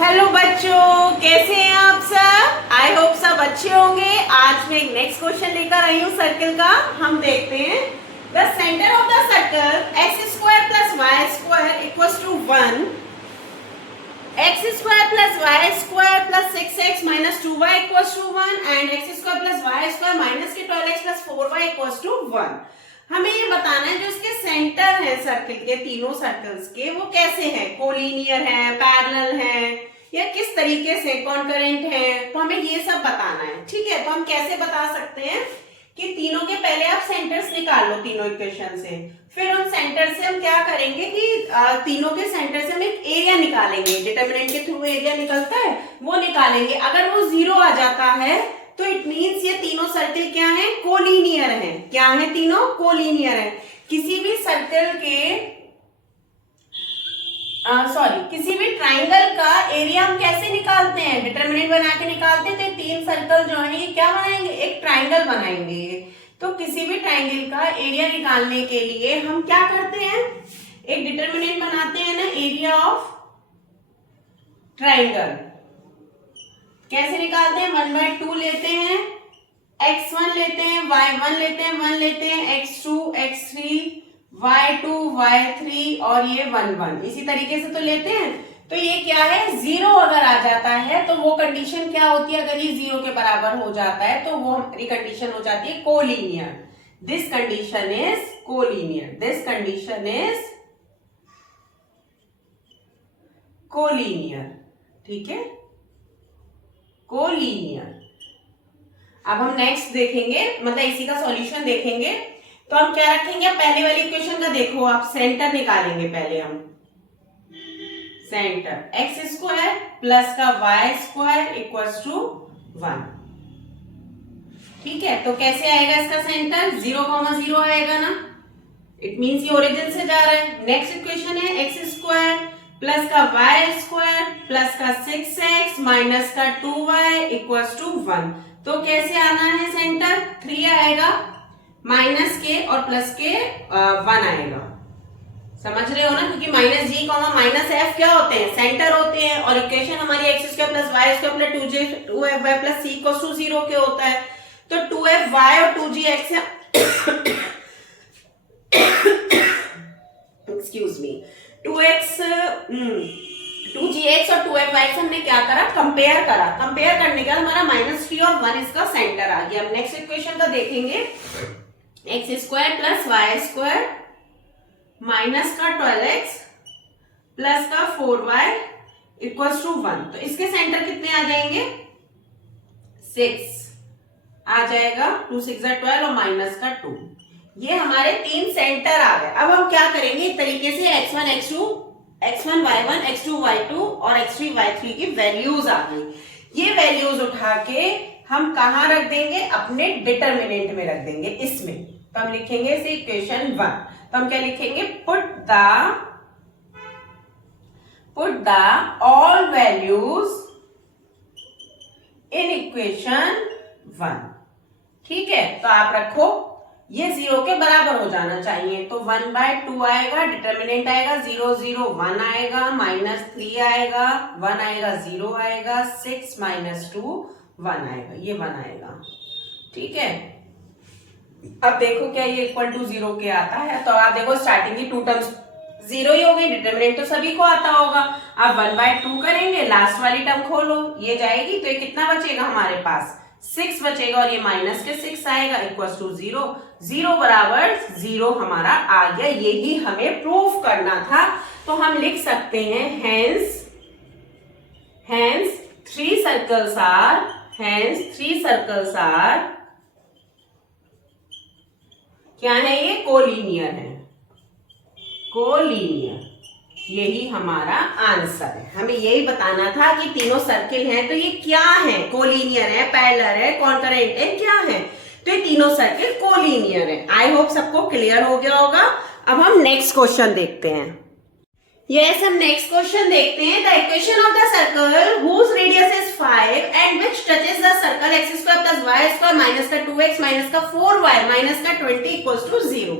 Hello बच्चों, कैसे हैं आप सब। आई होप सब अच्छे होंगे। आज मैं एक नेक्स्ट क्वेश्चन लेकर आई हूँ सर्कल का। हम देखते हैं the centre of the circle x square plus y square equals to 1, x square plus y square plus 6x minus 2y equals to 1 and x square plus y square minus के 12x plus 4y equals to 1। हमें ये बताना है जो इसके centre है circle के, तीनों सर्कल्स के, वो कैसे हैं, कोलिनियर है, पैरेलल है या किस तरीके से कॉन्करेंट है। तो हमें ये सब बताना है। ठीक है, तो हम कैसे बता सकते हैं कि तीनों के पहले आप सेंटर्स निकाल लो तीनों इक्वेशन से, फिर उन सेंटर से हम क्या करेंगे कि तीनों के सेंटर से हम एक एरिया निकालेंगे, डिटरमिनेंट के थ्रू एरिया निकलता है वो निकालेंगे। अगर वो 0 आ जाता है तो इट मींस ये तीनों सर्कल क्या है, कोलिनियर है। क्या है, तीनों कोलिनियर है। किसी भी सर्कल के किसी भी ट्राइंगल का एरिया हम कैसे निकालते हैं, डिटरमिनेंट बना के निकालते हैं। तो तीन सर्कल जो है ये क्या बनाएंगे, एक ट्राइंगल बनाएंगे। तो किसी भी ट्राइंगल का एरिया निकालने के लिए हम क्या करते हैं, एक डिटरमिनेंट बनाते हैं ना, एरिया ऑफ ट्राइंगल। कैसे निकालते हैं, 1/2 लेते हैं, x1 लेते हैं, y1 लेते हैं, 1 लेते हैं, x2 x3 y2 y3 और ये 1 1 इसी तरीके से तो लेते हैं। तो ये क्या है, 0 अगर आ जाता है तो वो कंडीशन क्या होती है, अगर ये 0 के बराबर हो जाता है तो वो हमारी कंडीशन हो जाती है collinear. This condition is collinear, this condition is collinear. ठीक है, कोलिनियर। अब हम नेक्स्ट देखेंगे, मतलब इसी का सॉल्यूशन देखेंगे। तो हम क्या रखेंगे, पहले वाली इक्वेशन का देखो आप, सेंटर निकालेंगे पहले हम। सेंटर एक्स स्क्वायर प्लस का वाई स्क्वायर इक्वल्स टू 1। ठीक है, तो कैसे आएगा इसका सेंटर, 0,0 आएगा ना, इट मींस ये ओरिजिन से जा रहा है। नेक्स्ट इक्वेशन है एक्स स्क्वायर प्लस का वाई स्क्वायर प्लस का 6x माइनस का 2y इक्वल्स टू 1। तो कैसे आना है सेंटर, 3 आएगा, माइनस के और प्लस के 1 आएगा। समझ रहे हो ना, क्योंकि माइनस जी माइनस एफ क्या होते हैं, सेंटर होते हैं। और इक्वेशन हमारी x square plus y square plus 2f(y) plus c equals to 0 के होता है। तो 2f(y) और 2gx एक्सक्यूज मी, 2gx और 2f(y) से हमने क्या करा, कंपेयर करा। कंपेयर करने के बाद हमारा -3 और 1 इसका सेंटर आ गया। अब नेक्स्ट इक्वेशन का देखेंगे, x square plus y square minus का 12x प्लस का 4y इक्वल्स टू 1। तो इसके सेंटर कितने आ जाएंगे, 6 आ जाएगा, 2 6 12 और माइनस का 2। ये हमारे 3 सेंटर आ गए। अब हम क्या करेंगे, इस तरीके से x1 x2 x1 y1 x2 y2 और x3 y3 की वैल्यूज आ गई। ये वैल्यूज उठा के हम कहां रख देंगे, अपने डिटरमिनेंट में रख देंगे, इसमें। तो हम लिखेंगे इसे इक्वेशन 1। तो हम क्या लिखेंगे, put the all values in equation 1। ठीक है, तो आप रखो, ये 0 के बराबर हो जाना चाहिए। तो 1/2 आएगा, डिटरमिनेंट आएगा 0 0 1 आएगा, -3 आएगा, 1 आएगा, 0 आएगा, 6 - 2 1 आएगा, ये 1 आएगा। ठीक है, अब देखो क्या ये इक्वल टू 0 के आता है। तो आप देखो स्टार्टिंग की 2 टर्म्स 0 ही हो गई, डिटरमिनेंट तो सभी को आता होगा। अब 1/2 करेंगे, लास्ट वाली टर्म खोलो, ये जाएगी, तो ये कितना बचेगा हमारे पास, 6 बचेगा, और ये माइनस के 6 आएगा इक्वल टू 0। 0 बराबर 0 हमारा आ गया। यही हमें प्रूफ करना था। तो हम लिख सकते हैं hence 3 circles are क्या है, ये कोलिनियर है, कोलिनियर। यही हमारा आंसर है। हमें यही बताना था कि तीनों सर्किल हैं तो ये क्या है, कोलिनियर है, पैरेलल है, कॉन्करेंट है, क्या है। तो ये तीनों सर्किल कोलिनियर है। आई होप सबको क्लियर हो गया होगा। अब हम नेक्स्ट क्वेश्चन देखते हैं। यस, हम नेक्स्ट क्वेश्चन देखते हैं। The equation of the circle whose radius is 5 and which touches the circle x square plus y square minus का 2x माइनस का 4y माइनस का 20 equals to 0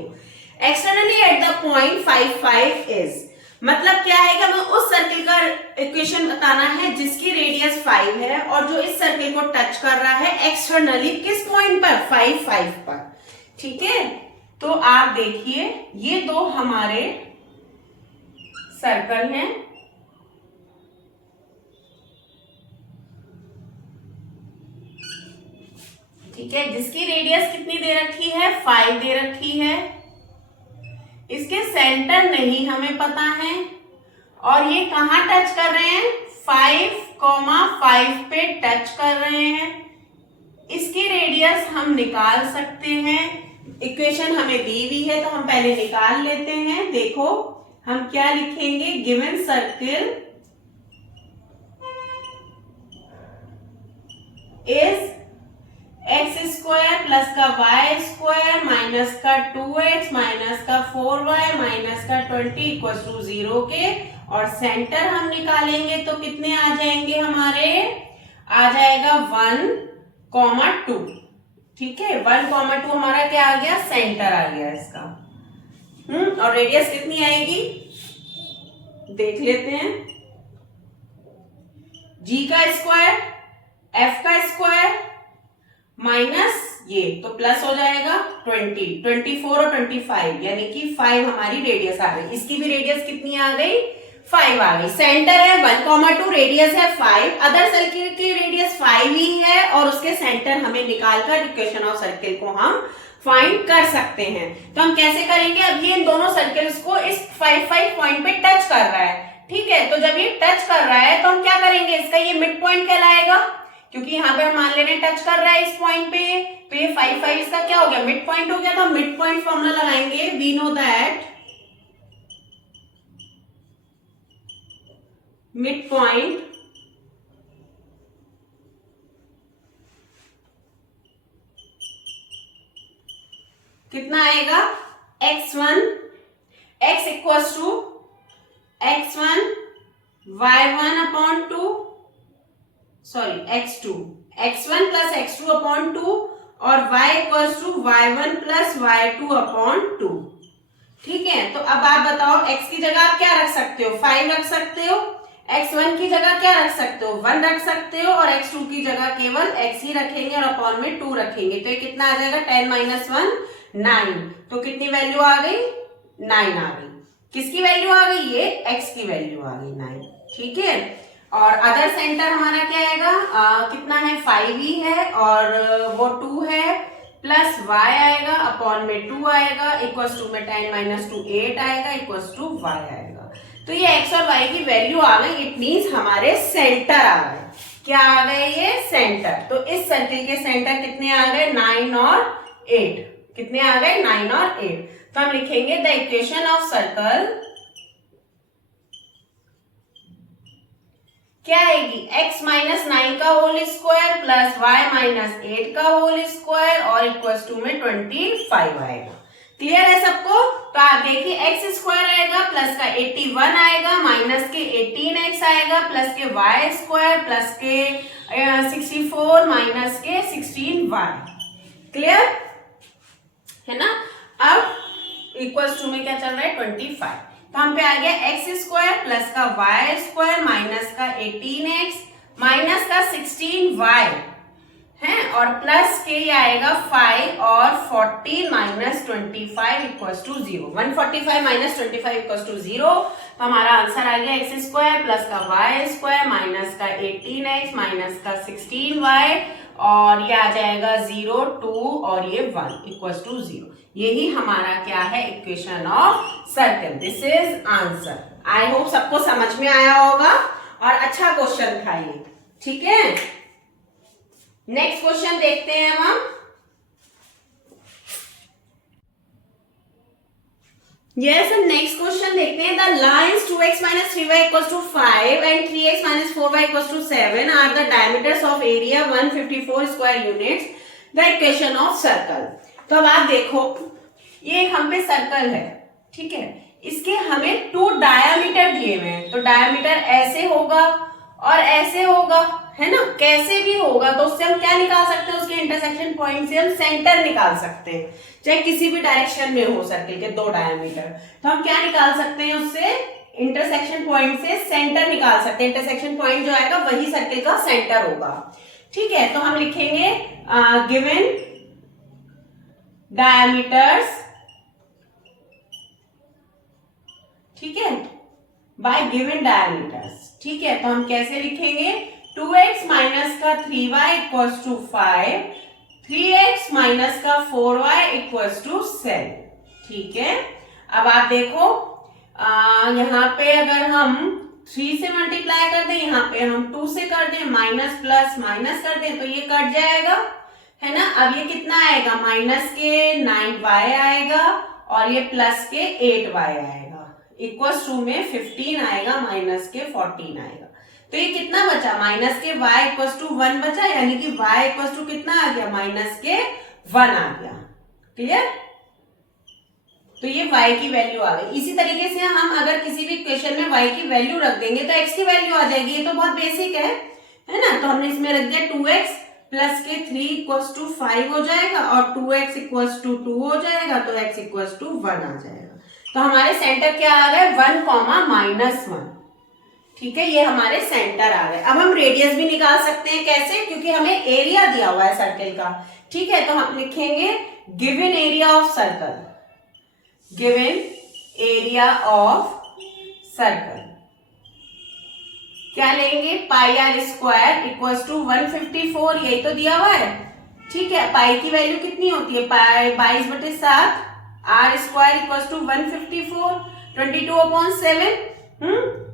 externally at the point 5 5 is. मतलब क्या है कि हमें उस सर्किल का इक्वेशन बताना है जिसकी रेडियस 5 है और जो इस सर्किल को टच कर रहा है एक्सटर्नली किस पॉइंट पर, 5 5 पर। ठीक है, तो आप देखिए ये दो हमारे सर्कल हैं, ठीक है, जिसकी रेडियस कितनी दे रखी है, 5 दे रखी है। इसके सेंटर नहीं हमें पता है और ये कहां टच कर रहे हैं, 5,5 पे टच कर रहे हैं। इसकी रेडियस हम निकाल सकते हैं, इक्वेशन हमें दी हुई है तो हम पहले निकाल लेते हैं। देखो हम क्या लिखेंगे, given circle is x square plus का वाई स्क्वायर माइनस का 2x माइनस का 4y माइनस का 20 इक्वल टू 0 के, और सेंटर हम निकालेंगे तो कितने आ जाएंगे हमारे, आ जाएगा 1,2। ठीक है, 1,2 हमारा क्या आ गया, सेंटर आ गया इसका। और रेडियस कितनी आएगी देख लेते हैं, g का स्क्वायर f का स्क्वायर माइनस ये तो प्लस हो जाएगा 20, 24 और 25 यानी कि 5 हमारी रेडियस आ गई। इसकी भी रेडियस कितनी आ गई, 5 आ गई। सेंटर है 1,2, रेडियस है 5, अदर सर्किल की रेडियस 5 ही है और उसके सेंटर हमें निकालकर इक्वेशन ऑफ सर्किल को हम फाइंड कर सकते हैं। तो हम कैसे करेंगे, अब ये इन दोनों सर्किल्स को इस 5 पॉइंट पे टच कर रहा है। ठीक है, तो जब ये टच कर रहा है तो हम क्या करेंगे, इसका ये मिड पॉइंट कहलाएगा, क्योंकि यहाँ पे हम मान लेने टच कर रहा है इस पॉइंट पे, तो ये 5 इसका क्या हो गया, मिड पॉइंट हो गया। तो मिड पॉइंट फॉर्मूला लगाएंगे, we know that mid point कितना आएगा, x1 x equals to x1 y1 upon 2, sorry x2 x1 plus x2 upon 2 और y equals to y1 plus y2 upon 2। ठीक है, तो अब आप बताओ x की जगह आप क्या रख सकते हो, 5 रख सकते हो, x1 की जगह क्या रख सकते हो, 1 रख सकते हो, और x2 की जगह केवल x ही रखेंगे और अपॉन में 2 रखेंगे। तो ये कितना आ जाएगा, 10 माइनस 1 9। तो कितनी वैल्यू आ गई, 9 आ गई। किसकी वैल्यू आ गई, ये x की वैल्यू आ गई 9। ठीक है, और अदर सेंटर हमारा क्या आएगा, कितना है, 5 ही है और वो 2 है, प्लस y आएगा अपॉन में 2 आएगा, इक्वल्स टू में 10 माइनस 2 8 आएगा, इक्वल्स टू y आएगा। तो ये x और y की वैल्यू आ गई, इट मीन्स हमारे सेंटर आ गए। क्या आ गए, ये सेंटर। तो इस सर्किल के सेंटर कितने आ गए, 9 और 8। कितने आ गए, 9 और 8। तो हम लिखेंगे द इक्वेशन ऑफ सर्कल क्या आएगी, x माइनस 9 का whole square plus y minus 8 का होल स्क्वायर और इक्वल्स टू में 25 आएगा। क्लियर है सबको। तो आप देखिए x स्क्वायर आएगा प्लस का 81 आएगा माइनस के 18x आएगा प्लस के y स्क्वायर प्लस के 64 माइनस के 16y। क्लियर है ना। अब इक्वल्स टू में क्या चल रहा है, 25। तो हम पे आ गया एक्स स्क्वायर प्लस का वाई स्क्वायर माइनस का 18x माइनस का 16y है और प्लस के ये आएगा 5 और 14 minus 25 equals to 0। 145 minus 25 equals to 0। तो हमारा आंसर आ गया एक्स स्क्वायर प्लस का वाई स्क्वायर माइनस का 18x माइनस का 16y और ये आ जाएगा 0 2 और ये 1 इक्वल्स टू 0। यही हमारा क्या है, equation of circle. This is answer. I hope सबको समझ में आया होगा और अच्छा क्वेश्चन था ये। ठीक है, नेक्स्ट क्वेश्चन देखते हैं हम। यस, हम नेक्स्ट क्वेश्चन देखते हैं। The lines 2x minus 3y equals to 5 and 3x minus 4y equals to 7 are the diameters of area 154 square units. The equation of circle. तो अब आप देखो, ये एक हम पे सर्कल है, ठीक है, इसके हमें 2 डायामीटर दिए हुए हैं। तो डायामीटर ऐसे होगा और ऐसे होगा, है ना, कैसे भी होगा। तो उससे हम क्या निकाल सकते हैं, उसके इंटरसेक्शन पॉइंट से हम सेंटर निकाल सकते हैं, चाहे किसी भी डायरेक्शन में हो सर्किल के 2 डायमीटर। तो हम क्या निकाल सकते हैं उससे, इंटरसेक्शन पॉइंट से सेंटर निकाल सकते हैं। इंटरसेक्शन पॉइंट जो आएगा वही सर्किल का सेंटर होगा। ठीक है, तो हम लिखेंगे गिवन डायमीटर्स, ठीक है, बाय गिवन डायमीटर्स। ठीक है, तो हम कैसे लिखेंगे 2x माइनस का 3y equals to 5, 3x minus का 4y इक्वल्स टू 7। ठीक है, अब आप देखो यहाँ पे अगर हम 3 से मल्टीप्लाई कर दें, यहाँ पे हम 2 से कर दें, माइनस प्लस माइनस कर दें तो ये कट जाएगा, है ना। अब ये कितना आएगा, माइनस के 9y आएगा और ये प्लस के 8y आएगा, इक्वल्स टू में 15 आएगा, माइनस के 14 आएगा। तो ये कितना बचा, माइनस के y इक्वल्स टू 1 बचा, यानी कि y इक्वल्स टू कितना आ गया, माइनस के 1 आ गया। क्लियर, तो ये y की वैल्यू आ गई। इसी तरीके से हम अगर किसी भी इक्वेशन में y की वैल्यू रख देंगे तो x की वैल्यू आ जाएगी। ये तो बहुत बेसिक है ना। तो हमने इसमें रख दिया 2x प्लस के 3 इक्वल्स टू 5 हो जाएगा और 2x इक्वल्स टू 2 हो जाएगा, तो x इक्वल्स टू 1 आ जाएगा। तो हमारे सेंटर क्या आ गए, 1, -1। ठीक है, ये हमारे सेंटर आ गए। अब हम रेडियस भी निकाल सकते हैं, कैसे, क्योंकि हमें एरिया दिया हुआ है सर्किल का। ठीक है, तो हम लिखेंगे given area of circle, given area of circle क्या लेंगे, पाई आर स्क्वायर इक्वल्स टू 154, यही तो दिया हुआ है। ठीक है, पाई की वैल्यू कितनी होती है, पाई 22/7, आर स्क्वायर इक्वल्स टू 154, 22/7,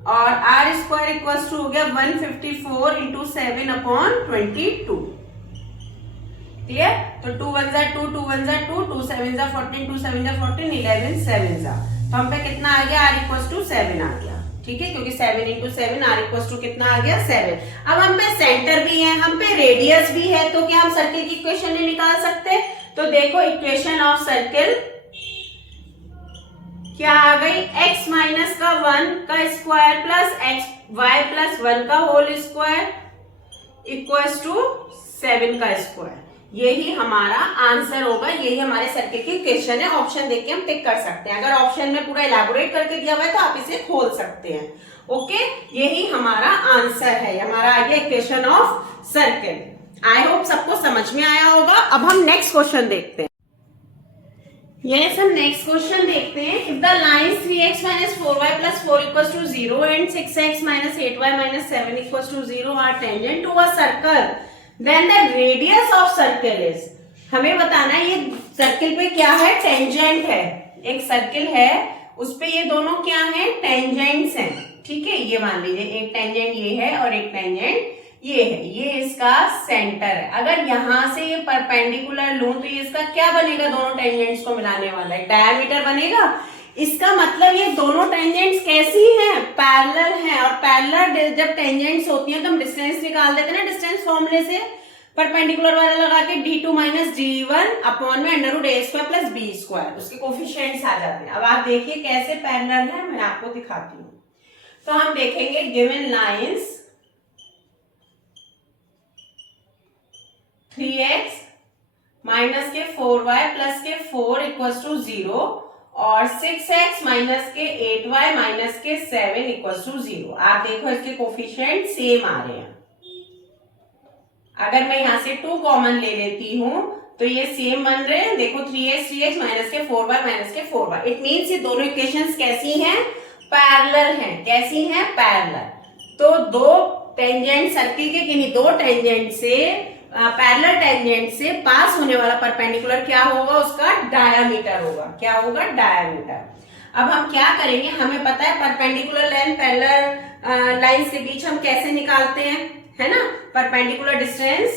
और आर स्क्वायर इक्वल्स टू हो गया 154 इंटू 7/22। क्लियर, तो 2 1 जा 2, 2 1 जा 2, 2 7 जा 14, 2 7 जा 14, 11 7 जा, तो हम पे कितना आ गया, आर इक्वल्स टू 7 आ गया। ठीक है, क्योंकि 7 इंटू 7 आर इक्वल्स टू कितना आ गया, 7। अब हम पे सेंटर भी है, हम पे रेडियस भी है, तो क्या हम सर्किल की इक्वेशन नहीं निकाल सकते। तो देखो इक्वेशन ऑफ सर्किल क्या आ गई, x माइनस का 1 का स्क्वायर प्लस y प्लस 1 का होल स्क्वायर इक्वल्स टू 7 का स्क्वायर। यही हमारा आंसर होगा, यही हमारे सर्किल की इक्वेशन है। ऑप्शन देख के हम टिक कर सकते हैं। अगर ऑप्शन में पूरा इलैबोरेट करके दिया हुआ है तो आप इसे खोल सकते हैं। ओके, यही हमारा आंसर है, हमारा आ गया equation of circle. I hope सबको समझ में आया होगा। अब हम नेक्स्ट क्वेश्चन देखते हैं। हम नेक्स्ट क्वेश्चन देखते हैं। If the lines 3x minus 4y plus 4 equals to 0 and 6x minus 8y minus 7 equals to 0 are tangent to a circle, then the radius of circle is, हमें बताना है ये circle पे क्या है, टेंजेंट है। एक सर्किल है, उस पे ये दोनों क्या है, टेंजेंट्स हैं। ठीक है, ये मान लीजिए एक टेंजेंट ये है और एक टेंजेंट ये है, ये इसका सेंटर है। अगर यहां से ये परपेंडिकुलर लूं तो ये इसका क्या बनेगा, दोनों टेंजेंट्स को मिलाने वाला है, डायमीटर बनेगा। इसका मतलब ये दोनों टेंजेंट्स कैसी हैं, पैरेलल हैं। और पैरेलल जब टेंजेंट्स होती हैं तो हम डिस्टेंस निकाल देते हैं ना, डिस्टेंस फॉर्मूले से परपेंडिकुलर वाला लगा के d2 माइनस d1 अपॉन में √a² प्लस b², उसके कोफिशिएंट्स आ जाते हैं। अब आप देखिए कैसे पैरेलल है, मैं आपको दिखाती हूँ। तो हम देखेंगे गिवन लाइंस 3x माइनस के 4y प्लस के 4 इक्वल्स टू 0 और 6x माइनस के 8y माइनस के 7 इक्वल्स टू 0। आप देखो इसके कोफिशिएंट सेम आ रहे हैं। अगर मैं यहां से 2 कॉमन ले लेती हूं तो ये सेम बन रहे हैं। देखो 3x माइनस के 4y माइनस के 4y, इट मीन्स ये दोनों इक्वेशंस कैसी हैं, पैरेलल हैं। कैसी हैं, पैरेलल। तो दो टेंजेंट सर्किल के किन्हीं दो टेंजेंट से पैरेलल टेंजेंट से पास होने वाला परपेंडिकुलर क्या होगा, उसका डायामीटर होगा। क्या होगा, डायामीटर। अब हम क्या करेंगे, हमें पता है परपेंडिकुलर लाइन पैरेलल लाइंस के बीच हम कैसे निकालते हैं, है ना। Perpendicular distance,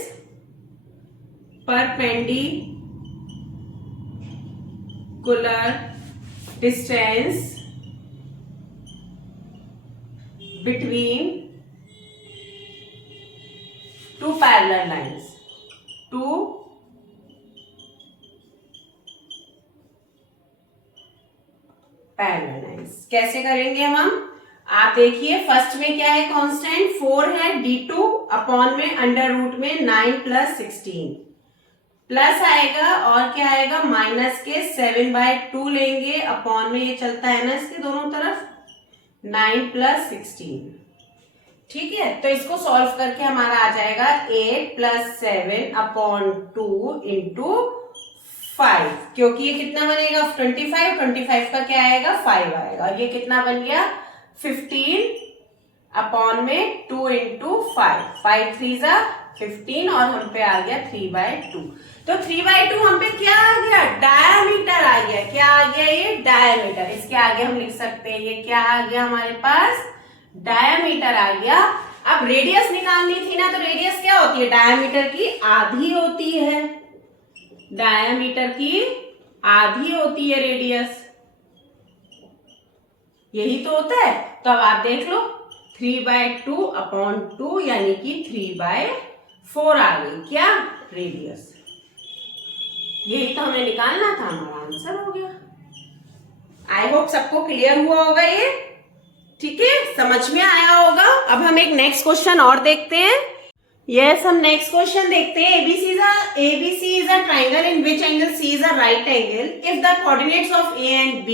perpendicular distance between two parallel lines, two parallel lines. कैसे करेंगे हम, आप देखिए फर्स्ट में क्या है, कांस्टेंट 4 है, d2 अपॉन में अंडर रूट में 9 प्लस 16 प्लस आएगा और क्या आएगा, माइनस के 7/2 लेंगे अपॉन में, ये चलता है ना इसके दोनों तरफ, 9 + 16। ठीक है, तो इसको सॉल्व करके हमारा आ जाएगा 8 + 7/2 इंटू 5, क्योंकि ये कितना बनेगा 25 का क्या आएगा 5 आएगा, और ये कितना बन गया 15/2 इंटू 5 3 = 15, और हम पे आ गया 3/2। तो 3/2 हम पे क्या आ गया, डायमीटर आ गया। क्या आ गया, ये डायमीटर। इसके आगे हम लिख सकते हैं ये क्या आ गया हमारे पास, डायमीटर आ गया। अब रेडियस निकालनी थी ना, तो रेडियस क्या होती है, डायमीटर की आधी होती है, डायमीटर की आधी होती है रेडियस, यही तो होता है। तो अब आप देख लो 3/2/2 यानी कि 3/4 आ गई क्या रेडियस। यही तो हमें निकालना था, हमारा आंसर हो गया। आई होप सबको क्लियर हुआ होगा ये, ठीक है, समझ में आया होगा। अब हम एक नेक्स्ट क्वेश्चन और देखते हैं। यस, हम नेक्स्ट क्वेश्चन देखते हैं। ABC is a triangle in which angle C is a right angle. If the coordinates of A and B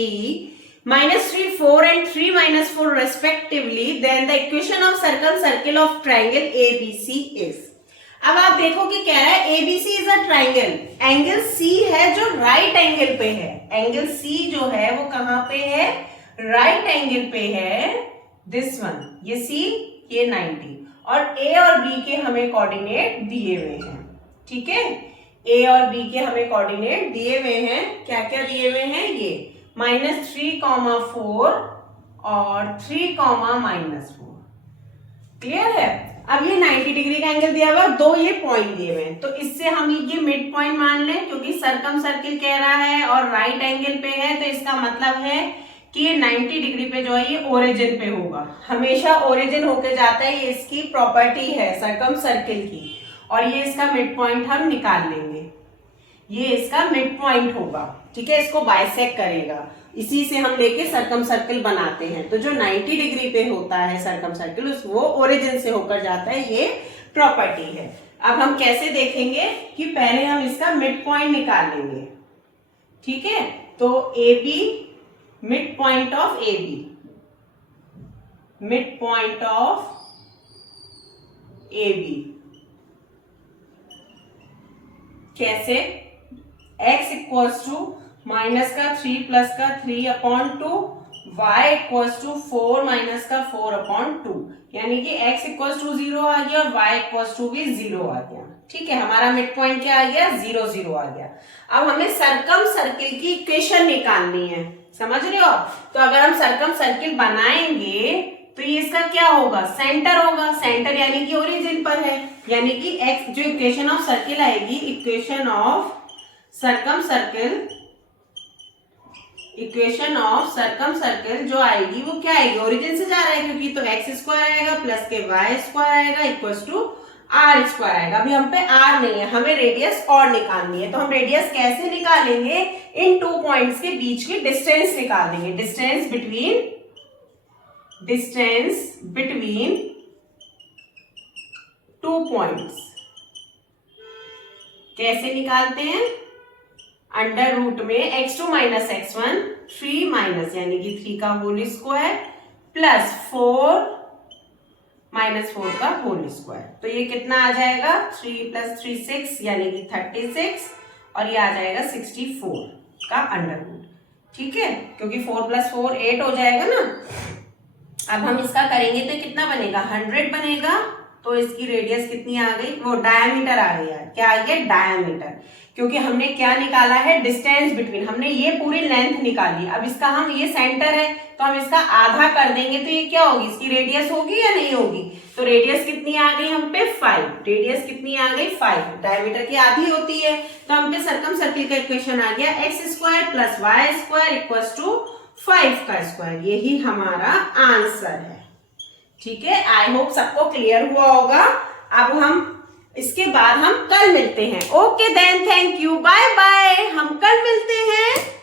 -3, 4 and 3 - 4 respectively, then the equation of circle of triangle ABC is. अब आप देखो कि कह रहा है ABC is a triangle, angle C है जो right angle पे है। एंगल C जो है वो कहां पे है, राइट एंगल पे है, दिस वन, ये C, ये 90, और A और B के हमें कोऑर्डिनेट दिए हुए हैं। ठीक है, A और B के हमें कोऑर्डिनेट दिए हुए हैं। क्या क्या दिए हुए हैं, ये -3, 4 और 3, -4। क्लियर है। अब ये 90 डिग्री का एंगल दिया हुआ, दो ये पॉइंट दिए हुए हैं, तो इससे हम ये मिड पॉइंट मान लें, क्योंकि सर्कम सर्किल कह रहा है और राइट एंगल पे है, तो इसका मतलब है कि ये 90 डिग्री पे जो है ये ओरिजिन पे होगा। हमेशा ओरिजिन होके जाता है, ये इसकी प्रॉपर्टी है सर्कम सर्किल की, और ये इसका मिड पॉइंट हम निकाल लेंगे, ये इसका मिड पॉइंट होगा। ठीक है, इसको बाइसेक्ट करेगा, इसी से हम लेके सर्कम सर्किल बनाते हैं। तो जो 90 डिग्री पे होता है सर्कम सर्किल, वो ओरिजिन से होकर जाता है, ये प्रॉपर्टी है। अब हम कैसे देखेंगे कि पहले हम इसका मिड पॉइंट निकाल लेंगे। ठीक है, तो AB, mid point of AB, mid point of AB कैसे, x = -3 + 3/2, y = 4 - 4/2, यानी कि x = 0 आ गया और y = भी 0 आ गया। ठीक है, हमारा मिड पॉइंट क्या आ गया, 0 0 आ गया। अब हमें सर्कम सर्किल की इक्वेशन निकालनी है, समझ रहे हो। तो अगर हम सर्कम सर्किल बनाएंगे तो ये इसका क्या होगा, सेंटर होगा, सेंटर यानी कि ओरिजिन पर है, यानी कि x जो इक्वेशन ऑफ सर्किल आएगी, इक्वेशन ऑफ सर्कम सर्किल जो आएगी वो क्या आएगी, ओरिजिन से जा रहा है, क्योंकि तो x² आएगा प्लस के y² आएगा इक्वल्स टू r² आएगा। अभी हम पे r नहीं है, हमें रेडियस और निकालनी है। तो हम रेडियस कैसे निकालेंगे, इन 2 पॉइंट्स के बीच की डिस्टेंस निकालेंगे, डिस्टेंस बिटवीन 2 पॉइंट्स। कैसे निकालते हैं, √ में x2 - x1 3 यानी कि 3 का होल स्क्वायर प्लस 4 - 4 का होल स्क्वायर। तो ये कितना आ जाएगा, 3 + 3 6 यानी कि 36, और ये आ जाएगा 64 का √ ठीक है, क्योंकि 4 + 4 8 हो जाएगा ना। अब हम इसका करेंगे तो कितना बनेगा, 100 बनेगा। तो इसकी रेडियस कितनी आ गई, वो डायमीटर आ गया। क्या आ गया, डायमीटर, क्योंकि हमने क्या निकाला है, डिस्टेंस बिटवीन, हमने ये पूरी लेंथ निकाली। अब इसका हम, ये सेंटर है तो हम इसका आधा कर देंगे, तो ये क्या होगी, इसकी रेडियस होगी या नहीं होगी। तो रेडियस कितनी आ गई हम पे, 5। रेडियस कितनी आ गई, 5, डायमीटर की आधी होती है। तो हम पे सर्कम सर्किल का इक्वेशन आ गया x² + y² = 5 का स्क्वायर। यही हमारा आंसर है। ठीक है, आई होप सबको क्लियर हुआ होगा। अब हम इसके बाद हम कल मिलते हैं। Okay then, thank you, bye bye, हम कल मिलते हैं।